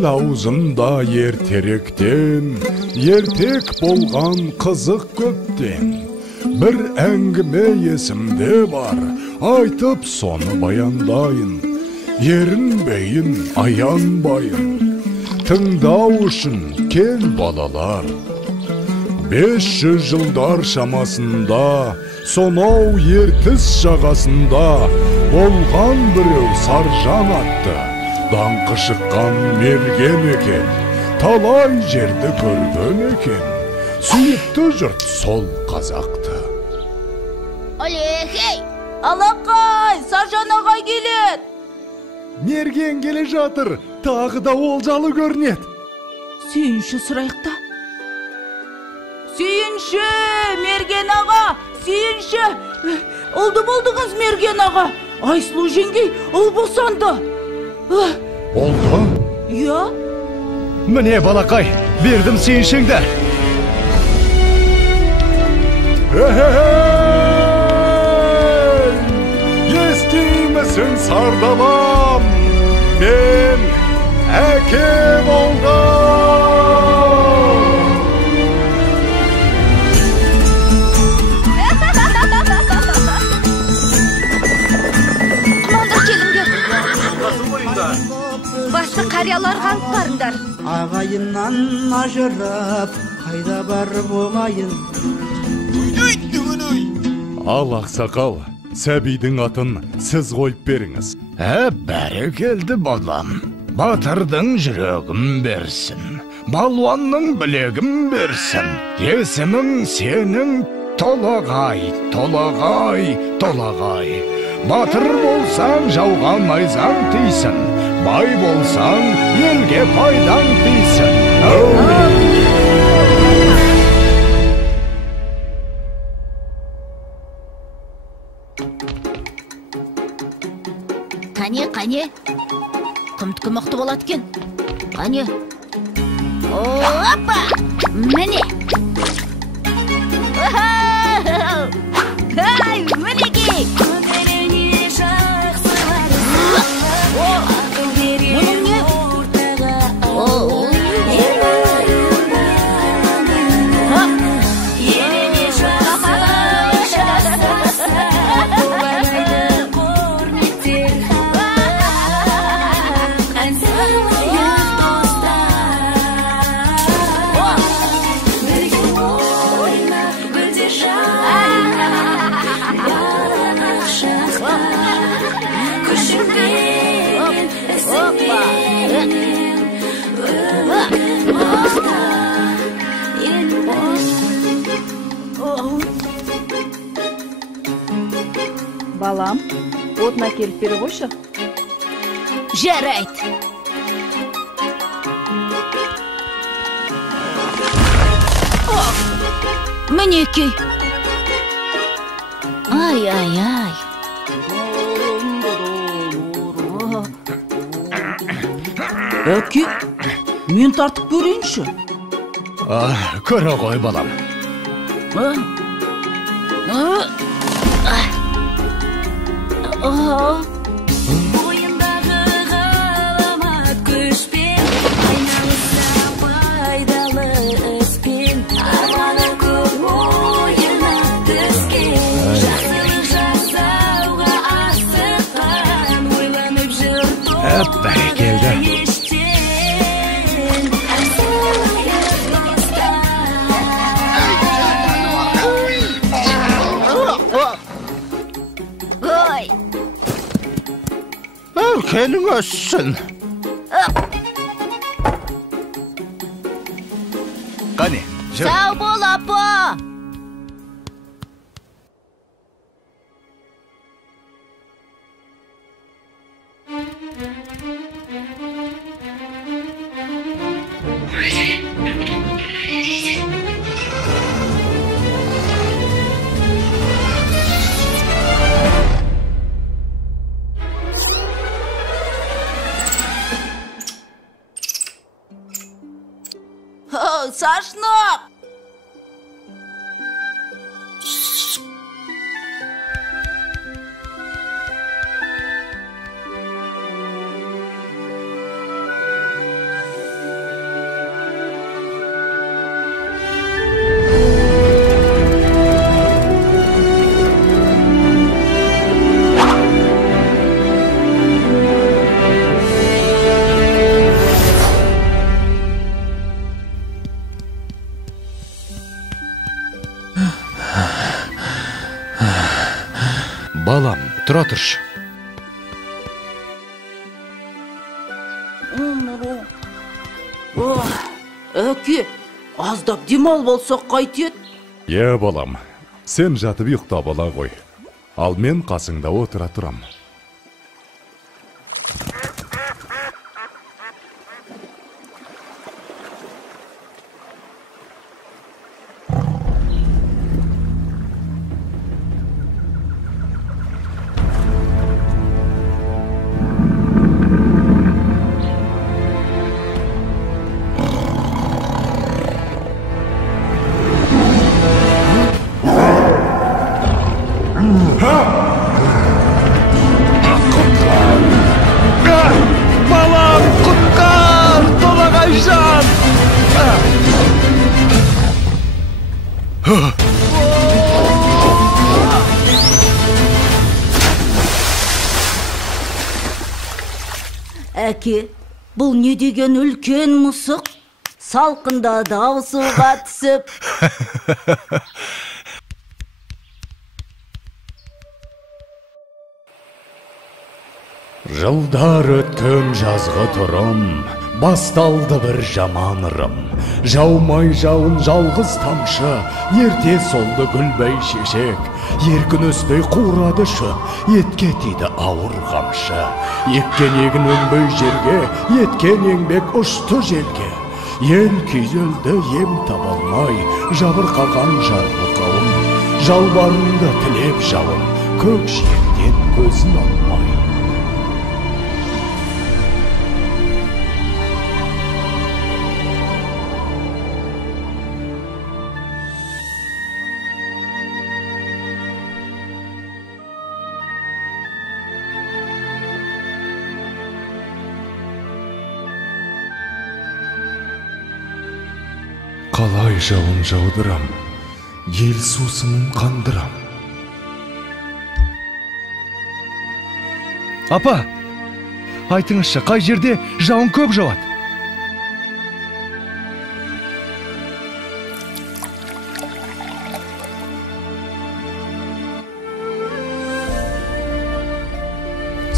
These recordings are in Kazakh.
Ел аузында ертеректен, ертек болған қызық көптен. Bir әңгіме есімде бар, айтып соны баяндайын. Ерінбейін, аянбайын, тыңдау үшін кел балалар. 500 жылдар шамасында, сонау ертіс жағасында болған біреу Саржан атты. Даңқы шыққан мерген екен, талай жерді көрген екен. Сүйікті жұрт сол қазақты. Олехей! Алақай! Саржан ағай келеді! Мерген келе жатыр, тағы да олжалы көрінеді. Сүйінші сұрайықта. Сүйінші! Мерген аға! Сүйінші! Oldu болдыңыз Мерген аға! Айсұлу жеңгей ұл босанды. Oldu? Я? Міне балақай, бердім сүйіншіңді. Естимісің сардаlam, мен әке болдым. Маңдар келіңдер. Басты қарияларға алып барыңдар. Ағайыннан ажырап, қайда барып оғайын. Ал ақсақал, сәбидің атын сіз қойып беріңіз. Бәрі келді балам. Батырдың жүрегім берсін, балуанның білегім берсін. Есімің сенің Толағай, Толағай, Толағай. Батыр болсаң жауға найзаң тисін, бай болсаң елге пайдаң тисін. Қане, құмтқы мықты болады кен. Қане. Опа! Міне! Ай, мінекей! Мұның не? Балам, отына келіп бері қойшы. Жарайды. Мінекей. Ай. Әке, мен тартып көрейінші. Көре ғой балам. Бойындағы ғаламат күшпен, айналыса пайдалы іспен, арманы көп ойына түскен, жақсылық жасауға асыққан, ойланып жүр Бәрі келді. Келің өссін. Қане, жүр. Сау бол, апа! Сашнақ! Балам, тұра тұршы. Әке, аздап демал болсақ қайтет? Балам, сен жатып ұйықтап ала ғой. Ал мен қасыңда отыра тұрам. Балам, құтқар! Толағайжан! Әке, бұл не деген үлкен мысық? Салқында дау суға түсіп. Жылдар өткен жазғы тұрым, басталды бір жаман ырым. Жаумай жауын жалғыз тамшы, ерте солды гүлбей шешек. Еркін өспей қурады шы, етке тиді ауыр қамшы. Еккен егін өнбей жерге, еткен еңбек ұшты желге. Ел күйзелді ем табалмай, жабырқаған жарлы қауым. Жалбарынды тілеп жауын, көк жиектен көзін алмай. Қалай жауын жаудырам, ел сусынын қандырам. Апа, айтыңызшы, қай жерде жауын көп жауады?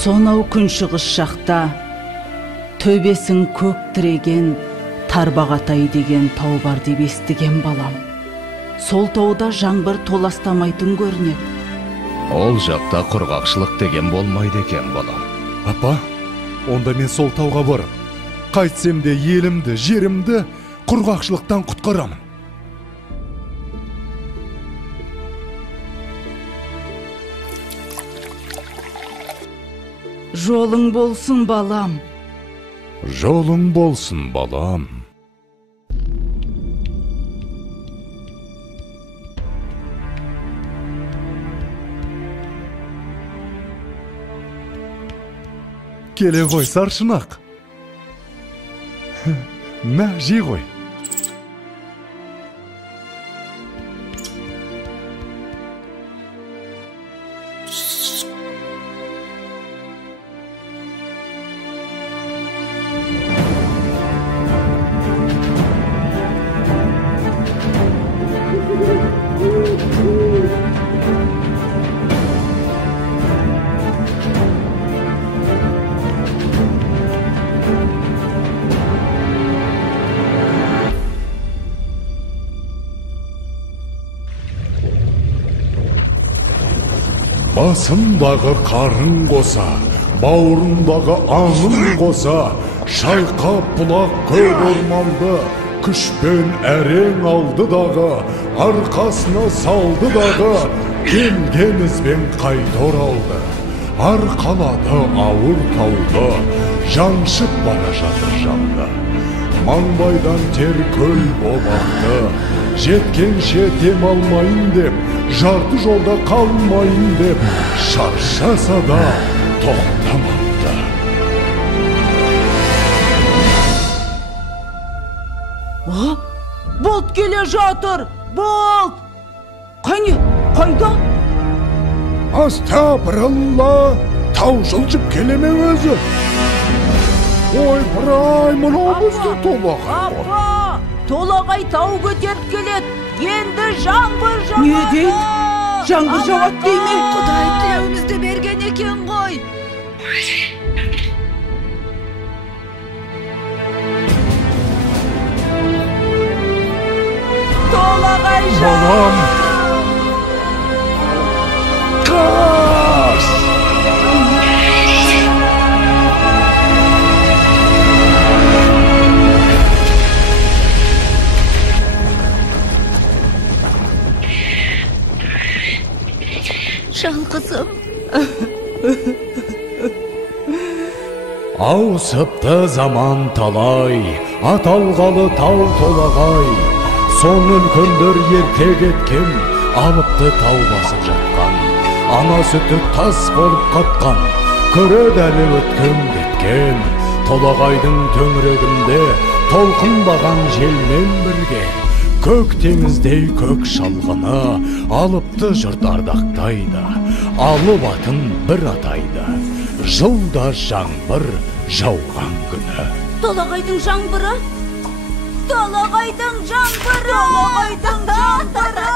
Сонау күншығыс жақта, төбесін көк тіреген Тарбағатай деген тау бар деп естіген балам. Сол тауда жаңбыр толастамайтын көрінеді. Ол жақта құрғақшылық деген болмайды екен, балам. Апа, онда мен сол тауға барып, қайтсем де елімді, жерімді құрғақшылықтан құтқарамын. Жолың болсын, балам. Жолың болсын, балам. Келе ғой, саршынақ. Мә, жей ғой. Басымдағы қарын қоса, бауырымдағы аңым қоса, шайқап бұлақ көк орманды, күшпен әрең алды дағы, арқасына салды дағы, келген ізбен қайта оралды. Арқалады ауыр тауды, жаншып бара жатыр жанды. Маңбайдан тер көл болақты, жеткенше дем алмайын деп, жарты жолда қалмайын деп, шаршаса да тоқтамапты. Болт келе жатыр, болт! Қане, қайда? Астапыралла, тау жылжып келеме өзі. Ой, бірай, мұнау бізді толағай ғой. Апа, толағай тау көтеріп келеді. Енді жаңбыр жауады. Не дейді? жаңбыр жауат дейме? Құдай тілеуімізді берген екен ғой. Толағайжан! Балам! Қаш! Жалғызым. Ауысыпты заман талай, аталғалы тау толағай. Сон үлкендер ерте кеткен, алыпты тау басып жатқан. Ана сүті тас болып қатқан, көреді әлі өткен кеткен. Толағайдың төңірегінде толқынбаған желмен бірге. Көк теңіздей көк шалғыны алыпты жұрт ардақтайды. Алып атын бір атайды, жылда жаңбыр жауған күні. Толағайдың жаңбыры! Толағайдың жаңбыры! Толағайдың жаңбыры!